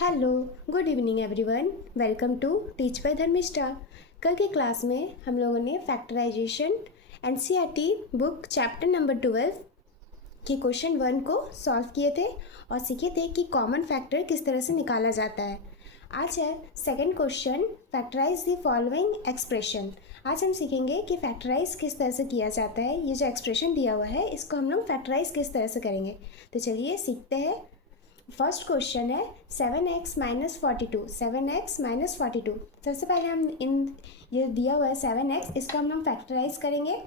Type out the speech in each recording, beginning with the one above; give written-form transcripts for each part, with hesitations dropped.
Hello, good evening everyone. Welcome to teach by Dharmishtha. कल की class में हम लोगों ने factorization NCERT book chapter number 12 के क्वेश्चन 1 को सॉल्व किए थे और सीखे थे कि कॉमन फैक्टर किस तरह से निकाला जाता है। आज है second question, factorize the following expression. आज हम सीखेंगे कि फैक्टराइज किस तरह से किया जाता है। ये जो एक्सप्रेशन दिया हुआ है इसको हम लोग फैक्टराइज किस तरह से करेंगे, तो चलिए सीखते हैं। फर्स्ट क्वेश्चन है 7x माइनस 42। 7x माइनस 42, सबसे पहले हम ये दिया हुआ है 7x, इसको हम लोग फैक्टराइज करेंगे।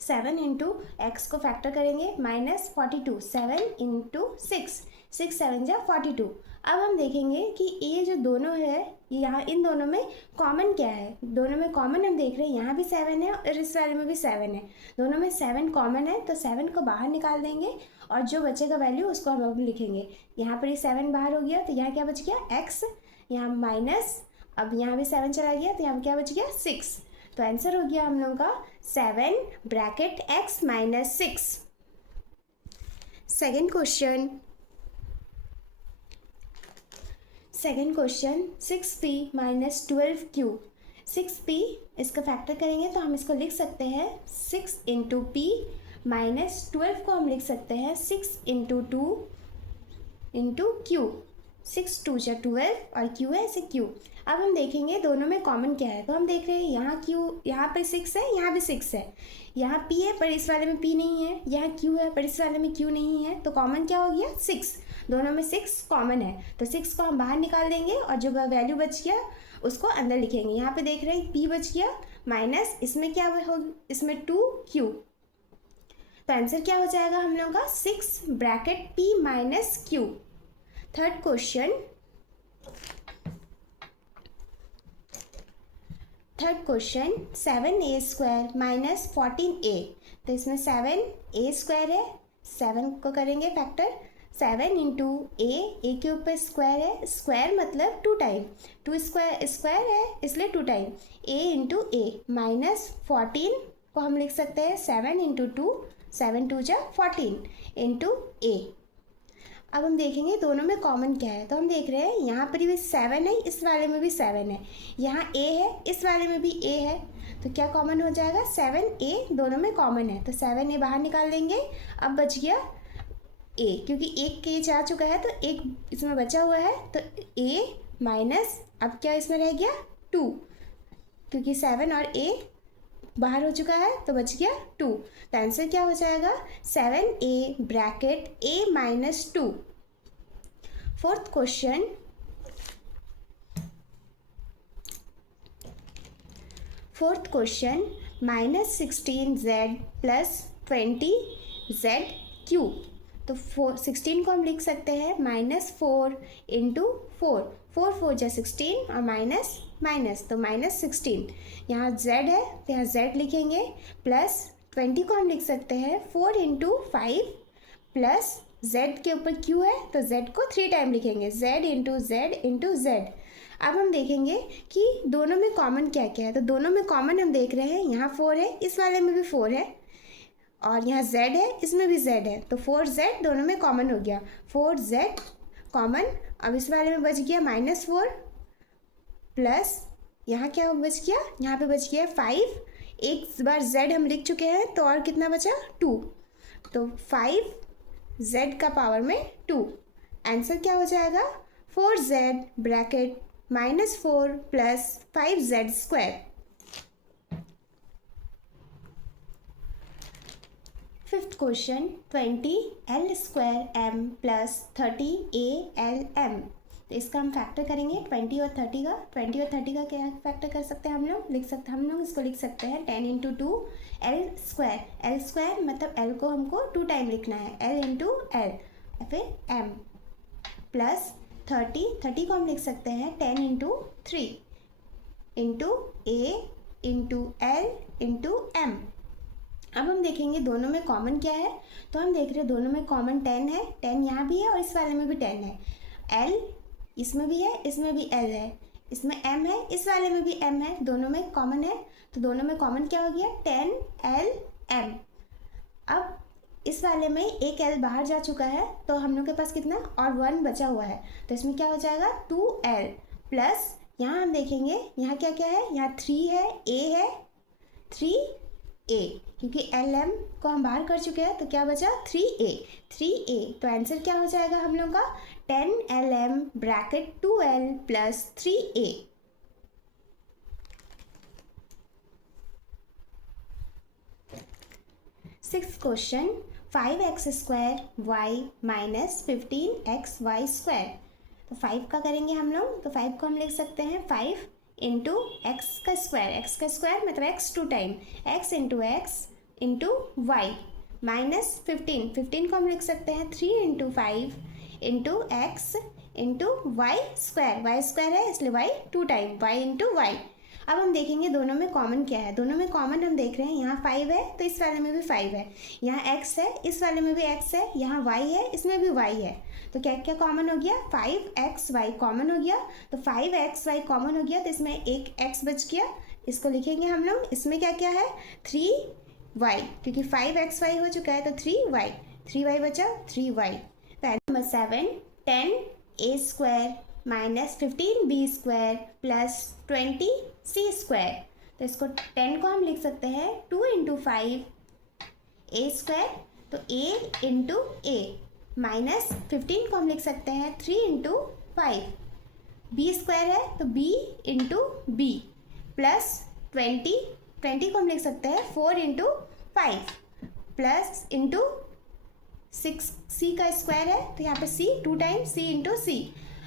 7 इंटू एक्स को फैक्टर करेंगे माइनस 42, 7 इंटू 6, 6 7 जा 42। अब हम देखेंगे कि ये जो दोनों है यहाँ इन दोनों में कॉमन क्या है। दोनों में कॉमन हम देख रहे हैं, यहाँ भी 7 है और इस वाले में भी 7 है। दोनों में 7 कॉमन है तो 7 को बाहर निकाल देंगे और जो बचेगा वैल्यू उसको हम अब लिखेंगे। यहाँ पर ये 7 बाहर हो गया तो यहाँ क्या बच गया x, यहाँ माइनस, अब यहाँ भी 7 चला गया तो यहाँ क्या बच गया 6। तो आंसर हो गया हम लोगों का 7 bracket x minus 6। Second question 6p minus 12q। 6p इसका फैक्टर करेंगे तो हम इसको लिख सकते हैं 6 इंटू पी माइनस 12 को हम लिख सकते हैं 6 इंटू 2 इंटू क्यू। 6 2 जा 12 और q है इसे q। अब हम देखेंगे दोनों में कॉमन क्या है, तो हम देख रहे हैं यहाँ q, यहाँ पर 6 है, यहाँ भी 6 है। यहाँ p है पर इस वाले में p नहीं है, यहाँ q है पर इस वाले में q नहीं है, तो कॉमन क्या हो गया 6। दोनों में 6 कॉमन है तो 6 को हम बाहर निकाल देंगे और जो वैल्यू बच गया उसको अंदर लिखेंगे। यहाँ पे देख रहे हैं p बच गया माइनस, इसमें क्या हो, इसमें 2q। तो आंसर क्या हो जाएगा हम लोगों का 6 bracket p minus q। Third question 7a square minus 14a। तो इसमें 7a स्क्वायर है, 7 को करेंगे फैक्टर, 7 इंटू ए के ऊपर स्क्वायर है, स्क्वायर मतलब 2 टाइम, 2 स्क्वायर है इसलिए 2 time, a into A minus 14 को हम लिख सकते हैं 7 इंटू 2, 7 2 जा 14 इंटू ए। अब हम देखेंगे दोनों में कॉमन क्या है, तो हम देख रहे हैं यहाँ पर भी 7 है, इस वाले में भी 7 है, यहाँ a है, इस वाले में भी a है, तो क्या कॉमन हो जाएगा 7a, दोनों में कॉमन है तो 7a बाहर निकाल देंगे। अब बच गया a, क्योंकि एक के जा चुका है तो एक इसमें बचा हुआ है, तो a माइनस, अब क्या इसमें रह गया 2, क्योंकि 7 और a बाहर हो चुका है तो बच गया 2। तो आंसर क्या हो जाएगा 7a bracket a minus 2। Fourth question minus 16z plus 20zq। तो 16 को हम लिख सकते हैं माइनस 4 इंटू 4, 4 4 जा 16 और माइनस माइनस तो माइनस 16। यहाँ z है तो यहाँ z लिखेंगे, प्लस 20 को हम लिख सकते हैं 4 इंटू 5 प्लस z के ऊपर q है तो z को 3 टाइम लिखेंगे, z into z into z। अब हम देखेंगे कि दोनों में कॉमन क्या क्या है, तो दोनों में कॉमन हम देख रहे हैं यहाँ 4 है, इस वाले में भी 4 है और यहाँ z है, इसमें भी z है, तो 4z दोनों में कॉमन हो गया, 4z कॉमन। अब इस वाले में बच गया माइनस 4 प्लस यहाँ क्या बच गया, यहाँ पे बच गया 5, एक बार z हम लिख चुके हैं तो और कितना बचा 2, तो 5z का पावर में 2। आंसर क्या हो जाएगा 4z bracket minus 4 plus 5z square. Fifth question 20l square m plus 30al m। तो इसका हम फैक्टर करेंगे 20 और 30 का। 20 और 30 का क्या फैक्टर कर सकते हैं हम लोग इसको लिख सकते हैं 10 into 2 L square. L square मतलब एल को हमको 2 टाइम लिखना है, एल इंटू एल, फिर एम प्लस 30 को हम लिख सकते हैं 10 इंटू 3 इंटू ए इंटू एल इंटू एम। अब हम देखेंगे दोनों में कॉमन क्या है, तो हम देख रहे हैं दोनों में कॉमन 10 है, 10 यहाँ भी है और इस वाले में भी 10 है, L इसमें भी है, इसमें भी L है, इसमें M है, इस वाले में भी M है, दोनों में कॉमन है, तो दोनों में कॉमन क्या हो गया 10 L M। अब इस वाले में एक एल बाहर जा चुका है, तो हम लोग के पास कितना और 1 बचा हुआ है, तो इसमें क्या हो जाएगा 2l प्लस यहाँ हम देखेंगे यहाँ क्या क्या है, यहाँ 3 है, a है 3a, क्योंकि एल एम को हम बाहर कर चुके हैं तो क्या बचा 3a, तो आंसर क्या हो जाएगा हम लोग का 10lm bracket 2l plus 3a। Six question 5x square y minus 15xy square, तो 5 का करेंगे हम लोग, तो 5 को हम लिख सकते हैं 5 इंटू एक्स का स्क्वायर मतलब x 2 time x into x into y minus 15 को हम लिख सकते हैं 3 into 5 into x into y square है इसलिए y 2 time y into y. अब हम देखेंगे दोनों में कॉमन क्या है, दोनों में कॉमन हम देख रहे हैं यहाँ 5 है तो इस वाले में भी 5 है, यहाँ x है इस वाले में भी x है, यहाँ y है इसमें भी y है, तो क्या क्या कॉमन हो गया 5xy कॉमन हो गया, तो 5xy कॉमन हो गया तो इसमें एक x बच गया, इसको लिखेंगे हम लोग, इसमें क्या क्या है 3y, क्योंकि 5xy हो चुका है तो 3y बचा 3y। Number 7 10a square minus 15b square plus 20c square, तो इसको 10 को हम लिख सकते हैं 2 इंटू 5 a स्क्वायर, तो a इंटू a माइनस 15 को हम लिख सकते हैं 3 इंटू 5 b स्क्वायर है तो b इंटू b प्लस 20 को हम लिख सकते हैं 4 इंटू 5 प्लस इंटू 6c का स्क्वायर है तो यहाँ पे c 2 time c into c।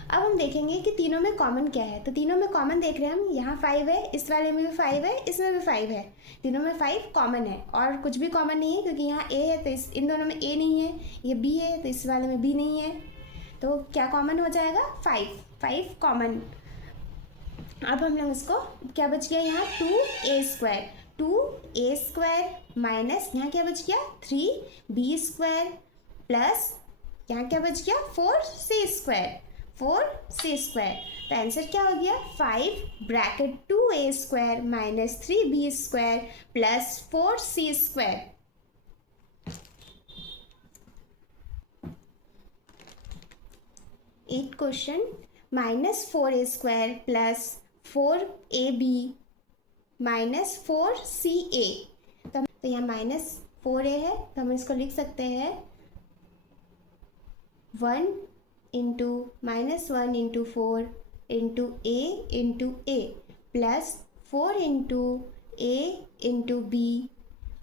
अब हम देखेंगे कि तीनों में कॉमन क्या है, तो तीनों में कॉमन देख रहे हैं हम, यहाँ 5 है इस वाले में भी 5 है इसमें भी 5 है, तीनों में 5 कॉमन है और कुछ भी कॉमन नहीं है, क्योंकि यहाँ a है तो इन दोनों में a नहीं है, ये b है तो इस वाले में b नहीं है, तो क्या कॉमन हो जाएगा 5 कॉमन। अब हम लोग इसको क्या बच गया यहाँ 2a स्क्वायर माइनस यहाँ क्या बच गया 3b स्क्वायर प्लस यहाँ क्या बच गया 4c स्क्वायर, तो आंसर क्या हो गया 5 bracket 2a square minus 3b square plus 4c square. Eight question minus 4a square plus 4ab minus 4ca, तो यहाँ माइनस 4a है तो हम इसको लिख सकते हैं 1 into minus 1 into 4 into a plus 4 into a into b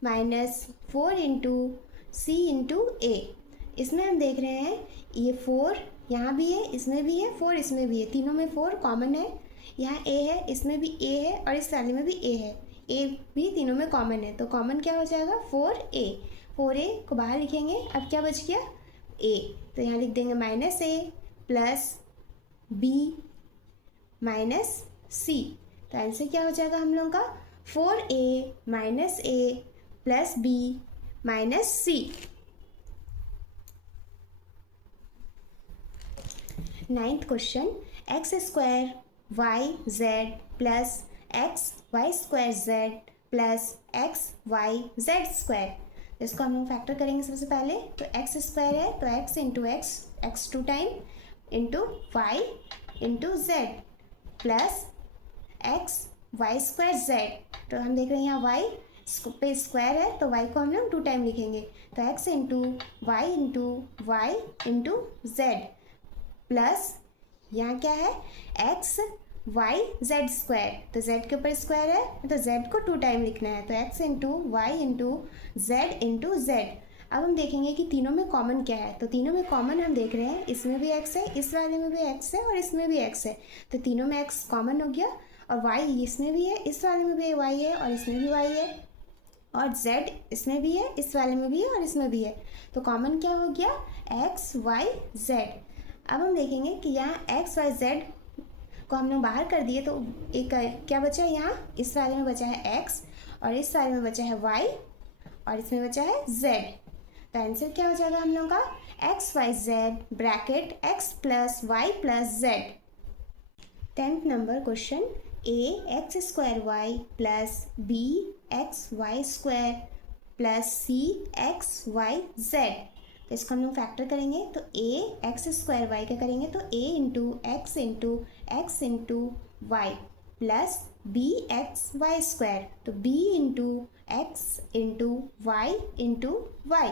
minus 4 into c into a। इसमें हम देख रहे हैं ये 4 यहाँ भी है इसमें भी है 4 इसमें भी है, तीनों में 4 कॉमन है, यहाँ a है इसमें भी a है और इस वाले में भी a है, a भी तीनों में कॉमन है, तो कॉमन क्या हो जाएगा 4a को बाहर लिखेंगे। अब क्या बच गया a, तो यहाँ लिख देंगे minus a plus b minus c, तो आंसर क्या हो जाएगा हम लोगों का 4a minus a plus b minus c। Ninth question x square y z plus x Y square z plus x Y z square, इसको हम लोग फैक्टर करेंगे सबसे पहले, तो एक्स स्क्वायर है तो x into x 2 time into Y into z plus x Y square z, तो हम देख रहे हैं यहाँ वाई पे स्क्वायर है तो वाई को हम लोग 2 टाइम लिखेंगे, तो x into Y into z plus यहाँ क्या है एक्स वाई जेड स्क्वायर, तो जेड के ऊपर स्क्वायर है तो जेड को 2 टाइम लिखना है, तो x into Y into Z. अब हम देखेंगे कि तीनों में कॉमन क्या है, तो तीनों में कॉमन हम देख रहे हैं इसमें भी एक्स है इस वाले में भी एक्स है और इसमें भी एक्स है, तो तीनों में एक्स कॉमन हो गया, और वाई इसमें भी है इस वाले में भी वाई है और इसमें भी वाई है, और जेड इसमें भी है इस वाले में भी है और इसमें भी है, तो कॉमन क्या हो गया एक्स वाई जेड। अब हम देखेंगे कि यहाँ एक्स वाई जेड को हम लोग बाहर कर दिए तो एक क्या बचा है, यहाँ इस वाले में बचा है x और इस वाले में बचा है y और इसमें बचा है z, तो आंसर क्या हो जाएगा हम लोग का x Y z bracket x plus y plus z. 10th number question a x square y plus b x Y square plus C x Y Z. तो इसको हम लोग फैक्टर करेंगे तो ए एक्स स्क्वायर वाई का करेंगे तो A into x into Y plus B X Y square तो B into into Y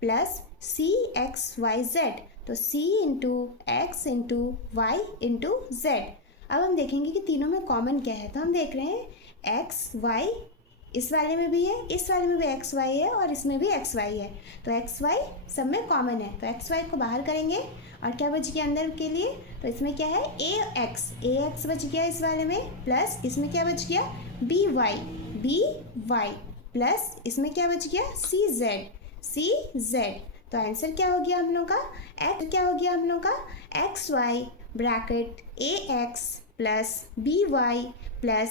plus सी एक्स वाई जेड तो C into Y into Z. अब हम देखेंगे कि तीनों में कॉमन क्या है। तो हम देख रहे हैं एक्स वाई इस वाले में भी है, इस वाले में भी एक्स वाई है और इसमें भी एक्स वाई है। तो एक्स वाई सब में कॉमन है तो एक्स वाई को बाहर करेंगे और क्या बच गया अंदर के लिए। तो इसमें क्या है ए एक्स बच गया इस वाले में प्लस इसमें क्या बच गया बी वाई प्लस इसमें क्या बच गया सी जेड। तो आंसर क्या हो गया हम लोग का x Y bracket A X plus B Y plus